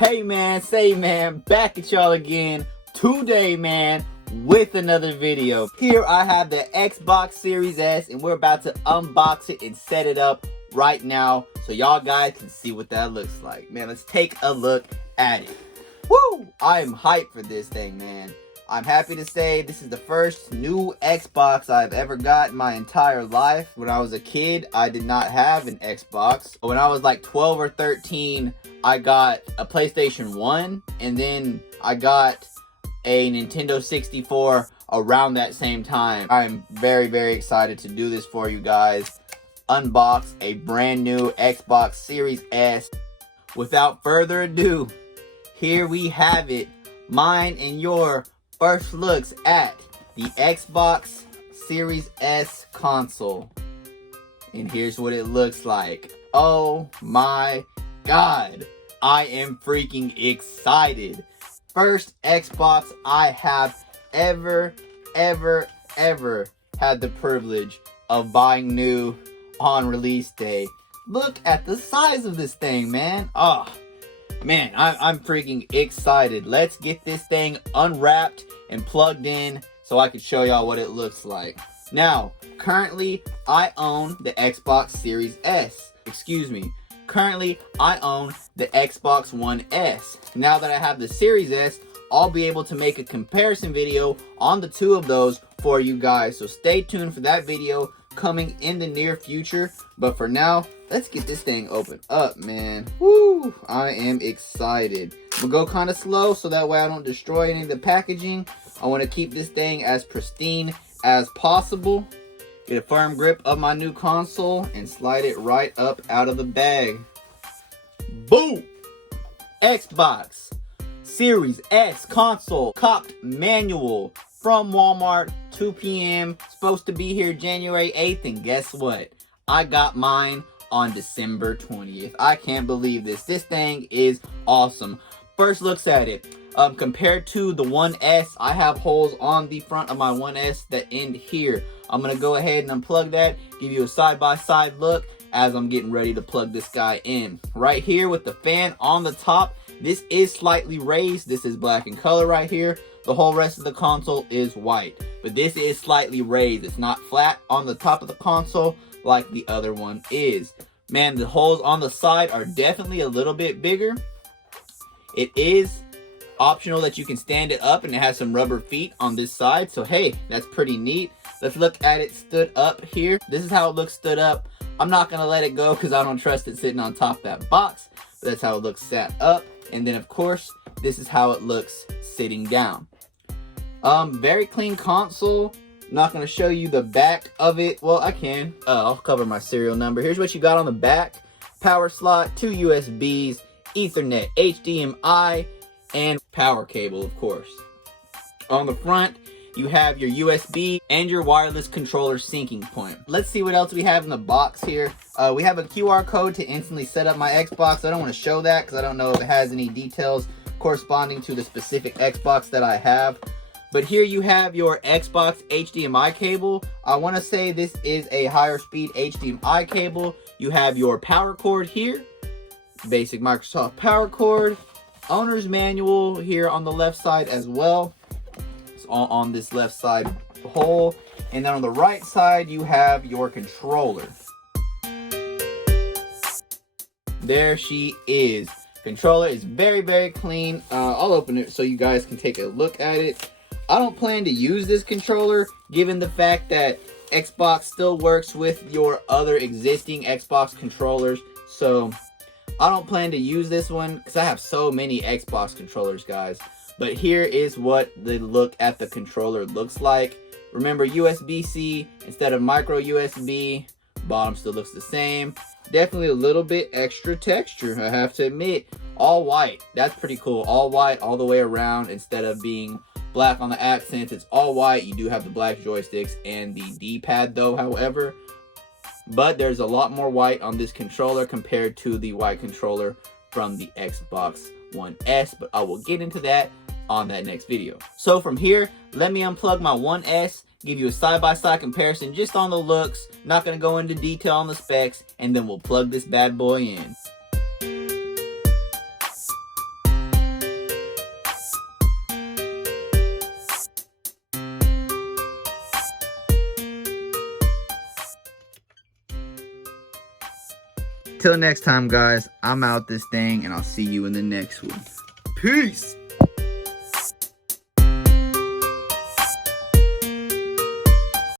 Hey man, say man, back at y'all again today, man, with another video. Here I have the Xbox Series S, and we're about to unbox it and set it up right now so y'all guys can see what that looks like. Man, let's take a look at it. Woo! I am hyped for this thing, man. I'm happy to say this is the first new Xbox I've ever got in my entire life. When I was a kid, I did not have an Xbox. When I was like 12 or 13, I got a PlayStation 1, and then I got a Nintendo 64 around that same time. I'm very, very excited to do this for you guys. Unbox a brand new Xbox Series S. Without further ado, here we have it. Mine and your first looks at the Xbox Series S console. And here's what it looks like. Oh my God. I am freaking excited. First Xbox I have ever had the privilege of buying new on release day. Look at the size of this thing, man. Oh, man, I'm freaking excited. Let's get this thing unwrapped and plugged in so I can show y'all what it looks like. Now, currently, I own the Xbox Series S. Currently, I own the Xbox One S. Now that I have the Series S, I'll be able to make a comparison video on the two of those for you guys. So stay tuned for that video coming in the near future. But for now, let's get this thing opened up, man. Woo! I am excited. We'll go kind of slow so that way I don't destroy any of the packaging. I want to keep this thing as pristine as possible. Get a firm grip of my new console and slide it right up out of the bag. Boom! Xbox Series S console copped manual from Walmart, 2 p.m. Supposed to be here January 8th, and guess what? I got mine on December 20th. I can't believe this. This thing is awesome. First looks at it. Compared to the One S, I have holes on the front of my One S that end here. I'm going to go ahead and unplug that, give you a side-by-side look as I'm getting ready to plug this guy in. Right here with the fan on the top, this is slightly raised. This is black in color right here. The whole rest of the console is white, but this is slightly raised. It's not flat on the top of the console like the other one is. Man, the holes on the side are definitely a little bit bigger. It is optional that you can stand it up, and it has some rubber feet on this side, so hey, that's pretty neat. Let's look at it stood up here. This is how it looks stood up. I'm not gonna let it go because I don't trust it sitting on top of that box, but that's how it looks sat up. And then of course, this is how it looks sitting down. Very clean console. I'm not gonna show you the back of it. Well, I can. I'll cover my serial number. Here's what you got on the back. Power slot, 2 USBs, Ethernet, HDMI, and power cable, of course. On the front, you have your USB and your wireless controller syncing point. Let's see what else we have in the box here. We have a QR code to instantly set up my Xbox. I don't want to show that because I don't know if it has any details corresponding to the specific Xbox that I have. But here you have your Xbox HDMI cable. I want to say this is a higher speed HDMI cable. You have your power cord here. Basic Microsoft power cord. Owner's manual here on the left side as well. It's all on this left side hole. And then on the right side, you have your controller. There she is. Controller is very, very clean. I'll open it so you guys can take a look at it. I don't plan to use this controller given the fact that Xbox still works with your other existing Xbox controllers. So I don't plan to use this one because I have so many Xbox controllers, guys. But here is what the look at the controller looks like. Remember, USB-C instead of micro USB. Bottom still looks the same. Definitely a little bit extra texture, I have to admit. All white. That's pretty cool. All white all the way around instead of being black on the accents. It's all white. You do have the black joysticks and the D-pad though, however. But there's a lot more white on this controller compared to the white controller from the Xbox One S. But I will get into that on that next video. So from here, let me unplug my One S, give you a side-by-side comparison just on the looks. Not going to go into detail on the specs, and then we'll plug this bad boy in. Till next time, guys, I'm out this thing, and I'll see you in the next one. Peace.